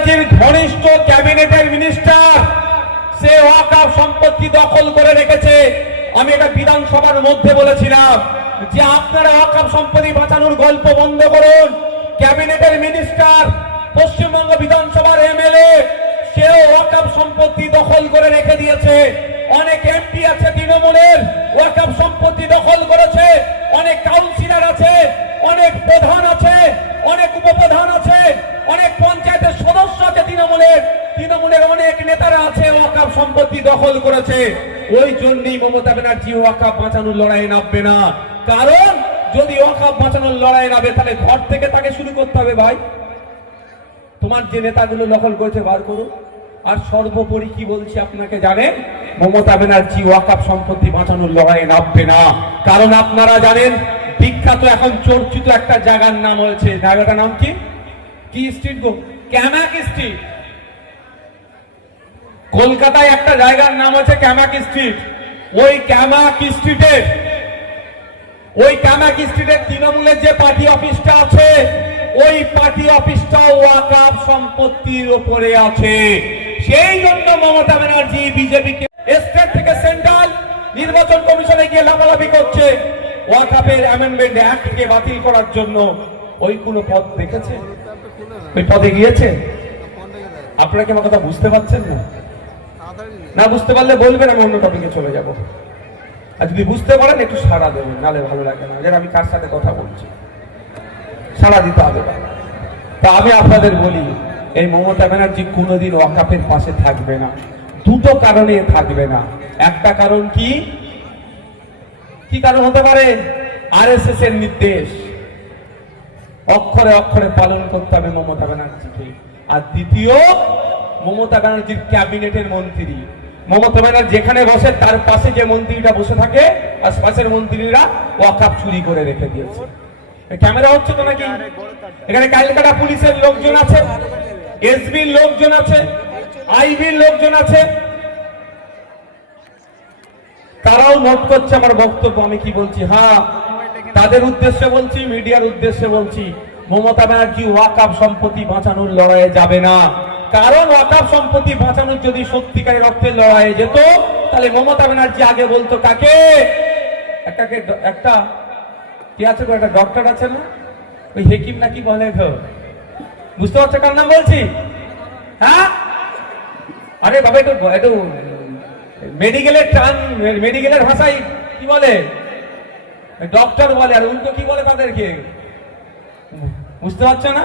ব্যানার্জির ঘনিষ্ঠ ক্যাবিনেটের মিনিস্টার। সে ওয়াকাফ সম্পত্তি দখল করে রেখেছে। আমি এটা বিধানসভার মধ্যে বলেছিলাম যে আপনারা ওয়াকাফ সম্পত্তি বাঁচানোর গল্প বন্ধ করুন। ক্যাবিনেটের মিনিস্টার পশ্চিমবঙ্গ বিধানসভার এমএলএ সম্পত্তি দখল করেছে। ওই জন্যই মমতা ব্যানার্জি ওয়াকাফ বাঁচানোর লড়াই নামবে না। কারণ, যদি ওয়াকাফ বাঁচানোর লড়াই নামে, তাহলে ঘর থেকে তাকে শুরু করতে হবে ভাই। তোমার যে নেতাগুলো দখল করেছে, বার করো। আর সর্বোপরি কি বলছি আপনাকে জানেন? মমতা ব্যানার্জি ওয়াকাপ সম্পত্তি বাঁচানোর লড়াইয়ে নামবে না। কারণ আপনারা জানেন, বিখ্যাত এখন চর্চিত একটা জায়গার নাম হয়েছে, জায়গাটার নাম কি? কি স্ট্রিট গো? ক্যামাক স্ট্রিট কলকাতায় একটা জায়গার নাম আছে ক্যামাক স্ট্রিট। ওই ক্যামাক স্ট্রিটের ওই ক্যামাক স্ট্রিটের তৃণমূলের যে পার্টি অফিসটা আছে, ওই পার্টি অফিসটা ওয়াকাফ সম্পত্তির উপরে আছে। সেই জন্য মমতা ব্যানার্জি বিজেপিকে স্টেট থেকে সেন্ট্রাল নির্বাচন কমিশনে গিয়ে লাফালাফি করছে। ওয়াকাফের অ্যামেন্ডমেন্ট অ্যাক্টকে বাতিল করার জন্য ওই কোনো পদ দেখেছে? ওই পদে গিয়েছে? আপনারা কি আমার কথা বুঝতে পারছেন না? না বুঝতে পারলে বলবেন, আমি অন্য টপিকে চলে যাব। আর যদি বুঝতে পারেন, একটু সাড়া দেবেন নালে ভালো লাগে না। যেন আমি কার সাথে কথা বলছি। সাড়া দিতে হবে তা আমি আপনাদের বলি, এই মমতা ব্যানার্জি কোনোদিন ওয়াকাফের পাশে থাকবে না। দুটো কারণে থাকবে না। একটা কারণ কি? কি কারণ হতে পারে? আরএসএস এর নির্দেশ। অক্ষরে অক্ষরে পালন করতে হবে মমতা ব্যানার্জিকে। আর দ্বিতীয়, মমতা ব্যানার্জির ক্যাবিনেটের মন্ত্রী। মমতা ব্যানার্জি যেখানে বসে, তার পাশে যে মন্ত্রীটা বসে থাকে, আর পাশের মন্ত্রীরা ওয়াকাপ চুরি করে রেখে দিয়েছে। ক্যামেরা হচ্ছে তো নাকি? এখানে ক্যালকাটা পুলিশের লোকজন আছে, এসবির লোকজন আছে, আইবির লোকজন আছে। তারাও নোট করছে আমার বক্তব্য, আমি কি বলছি? হ্যাঁ তাদের উদ্দেশ্যে বলছি, মিডিয়ার উদ্দেশ্যে বলছি, মমতা ব্যানার্জি ওয়াকাপ সম্পত্তি বাঁচানোর লড়াইয়ে যাবে না। কারণ ওয়াকাপ সম্পত্তি বাঁচানোর যদি সত্যিকারের অর্থে লড়াইয়ে যেত, তাহলে মমতা ব্যানার্জি আগে বলতো কাকে? একটাকে একটা কি আছে একটা ডক্টর আছে না? ওই হেকিম নাকি বলে গো বুঝতে পারছ কার নাম বলছি? হ্যাঁ? আরে বাবা একটু একটু মেডিকেলের টান মেডিকেলের ভাষায় কি বলে? ডক্টর বলে, আর উল্টো কি বলে তাদেরকে? বুঝতে পারছ না?